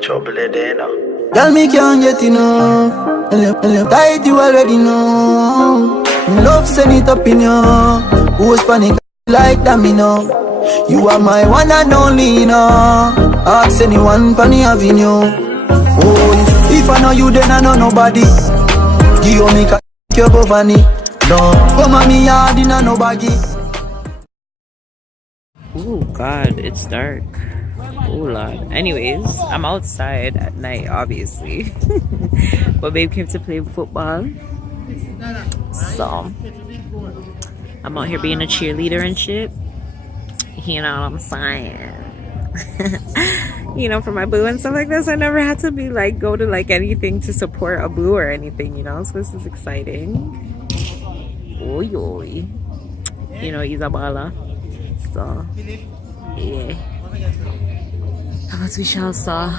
Trouble it there now. Girl, me can't get enough. And you tight, you already know. Love send it up in you. Who's panic like that, me know. You are my one and only, you know. Ask anyone, Penny Avenue. Oh, if I know you, then I know nobody. Give me your governor. No, come on me yard in a no baggy. Oh God, it's dark. Oh Lord. Anyways, I'm outside at night, obviously. But babe came to play football. So I'm out here being a cheerleader and shit. You know what I'm saying? You know, for my boo and stuff like this, I never had to be like go to like anything to support a boo or anything, you know. So this is exciting. Oy oy. You know, he's a baller. So yeah. But we shall saw.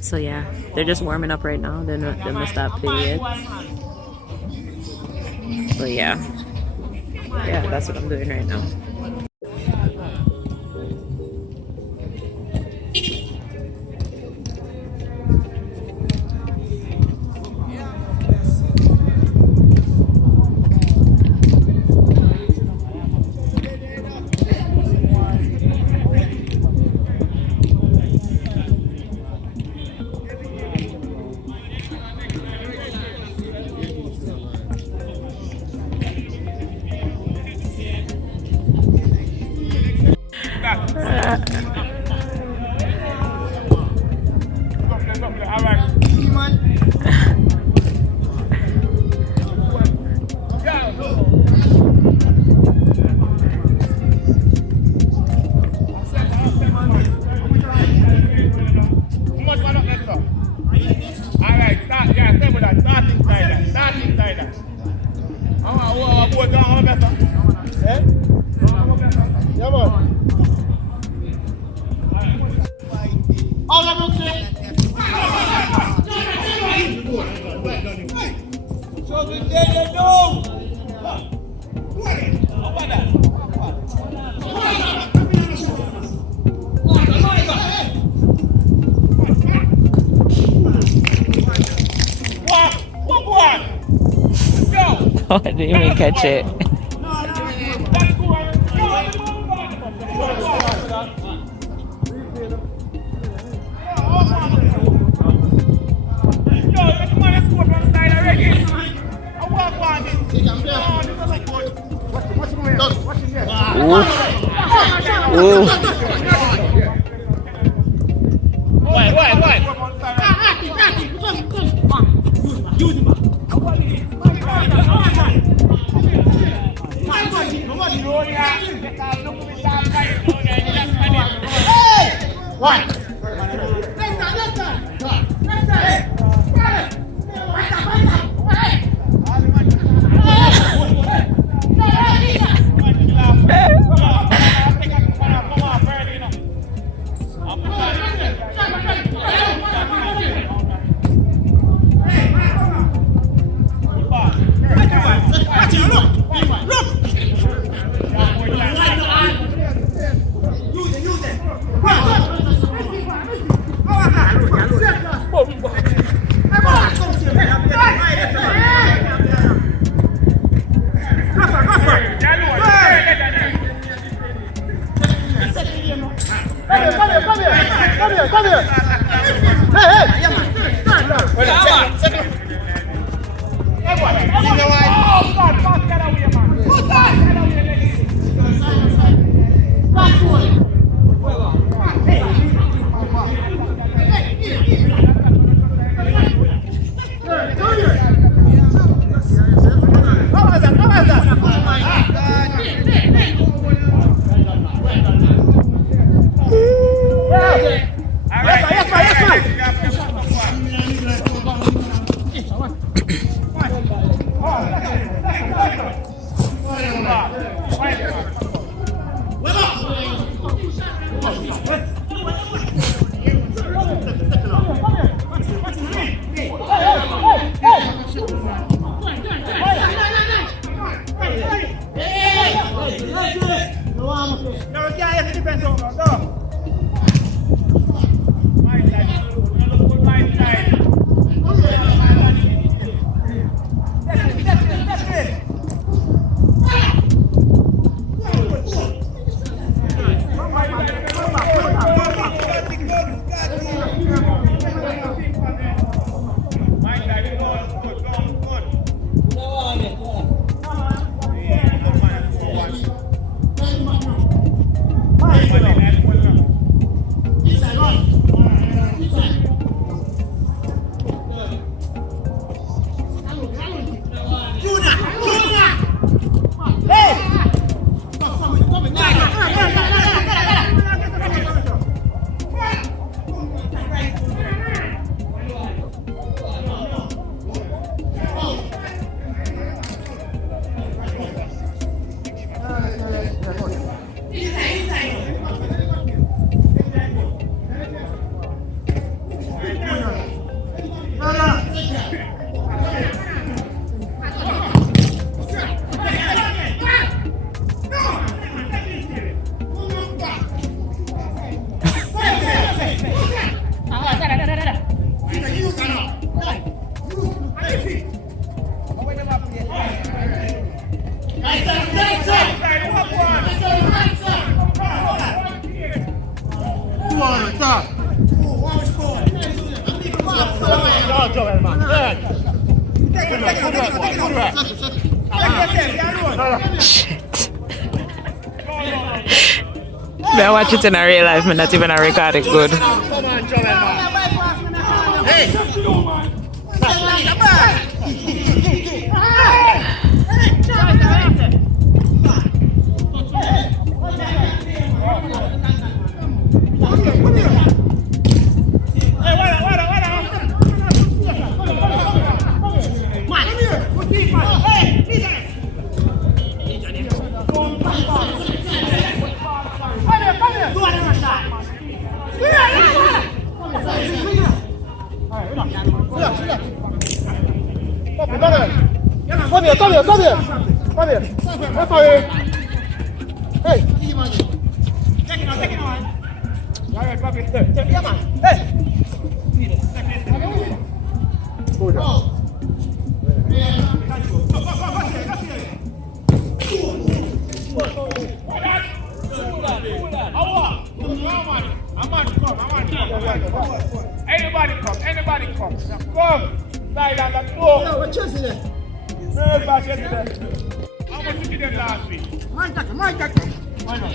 So yeah, they're just warming up right now. They're gonna stop playing yet. So yeah, that's what I'm doing right now. Oh, I didn't even catch it. Shit. I watch it in a real life, not even a recording good. Anybody come. Come. Slide on that floor. No, we're chasing it. How much did you get last week? My tackle. Why not?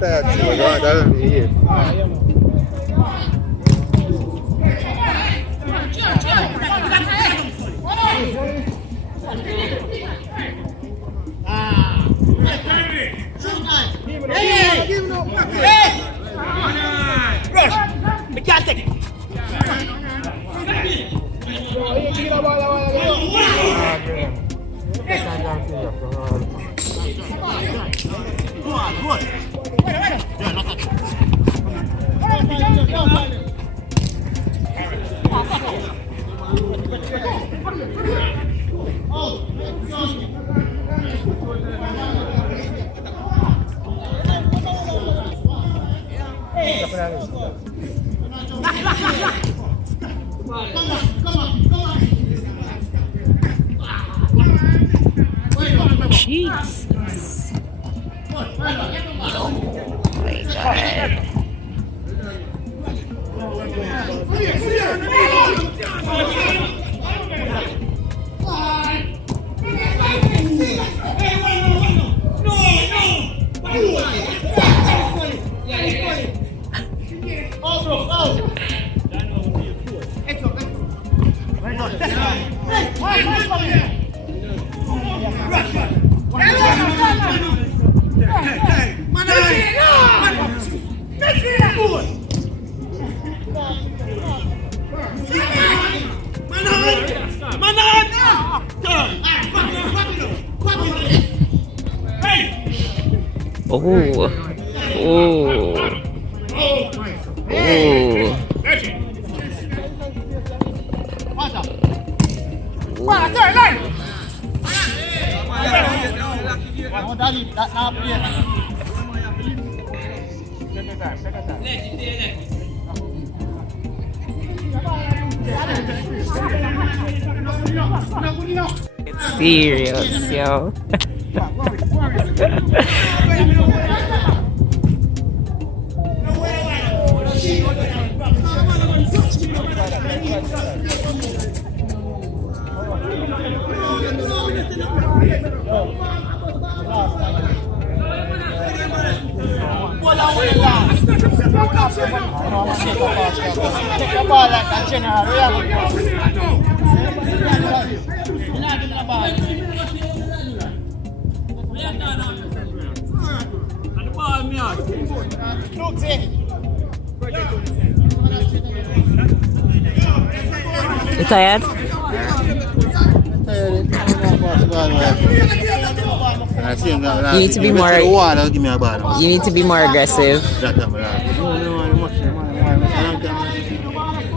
tired, so I don't hear. Rush! We can't take it! Jesus. Oh my God. Oh. It's serious, yo. You tired? You need to be more. You need to be more aggressive.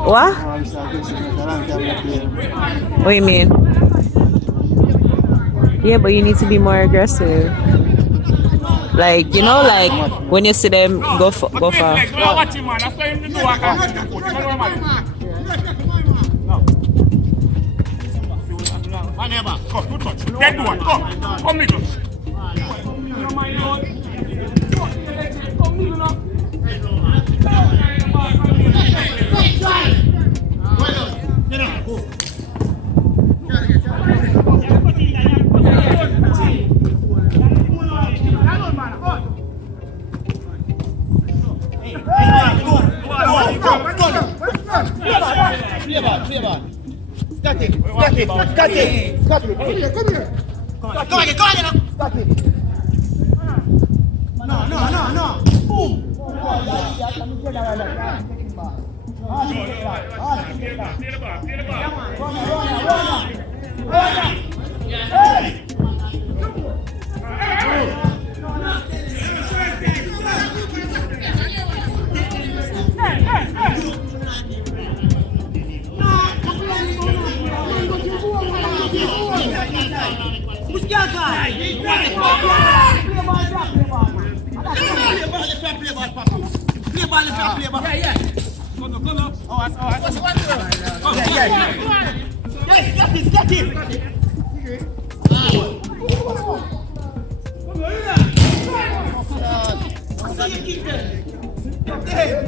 What? What do you mean? Yeah, but you need to be more aggressive. Like, you know, like when you see them go far.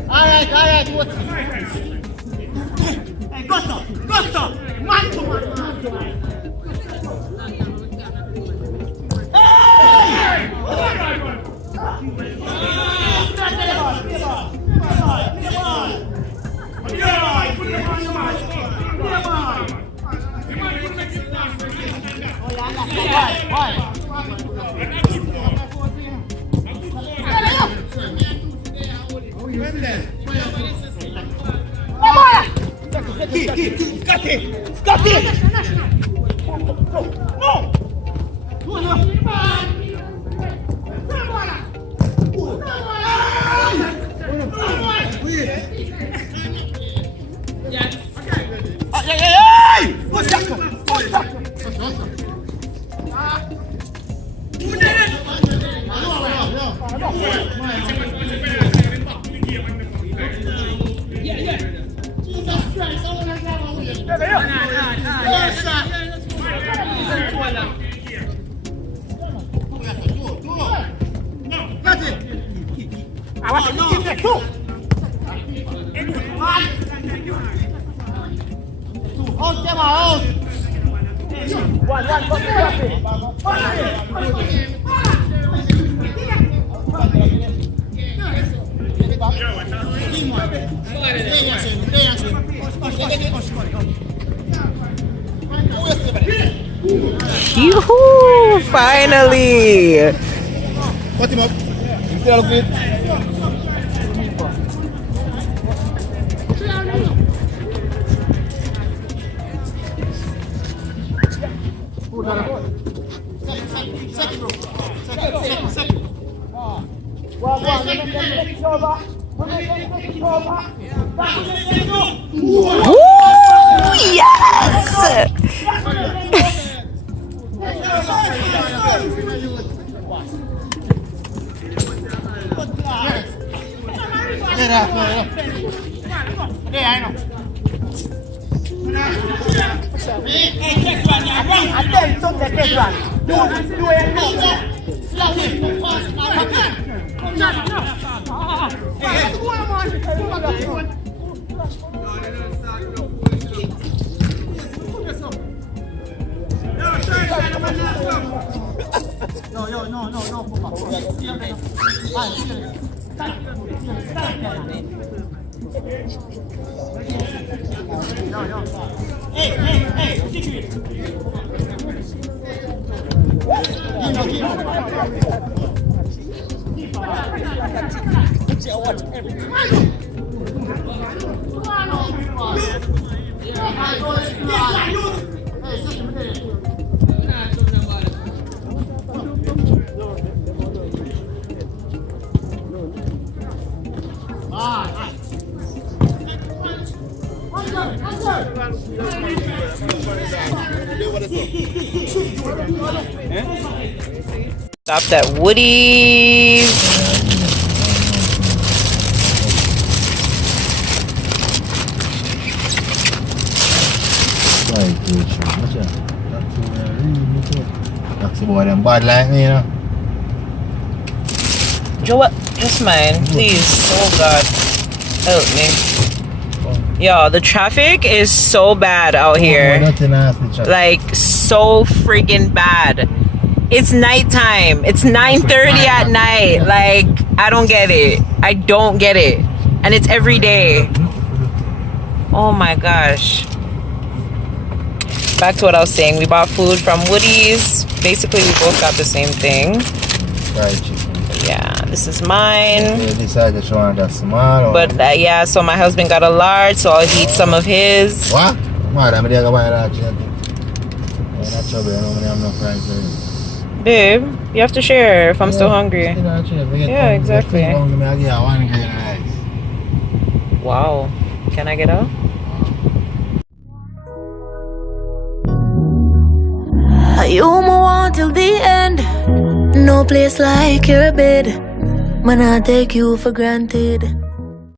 Alright, what's it? Hey, go stop! Man to man! Hey! Yoo-hoo! Finally! Put him up. Still good. Woo! Yes! Stopped at Woody's. That's the boy them bad like me, you know. Joe, just mine, please. Oh God, help me. Yo, the traffic is so bad out here. Like so freaking bad. It's nighttime. It's 9:30 at night. Like, I don't get it. I don't get it. And it's every day. Oh my gosh. Back to what I was saying. We bought food from Woody's. Basically, we both got the same thing. Fried chicken. Yeah, this is mine. Yeah, this I just want that small. But yeah, so my husband got a large, so I'll eat some of his. What? I'm going to buy that chicken. Not trouble. I don't have no fries. Babe, you have to share if I'm still hungry. Yeah, exactly. Wow. Can I get out? You move on till the end. No place like your bed. Man, I take you for granted.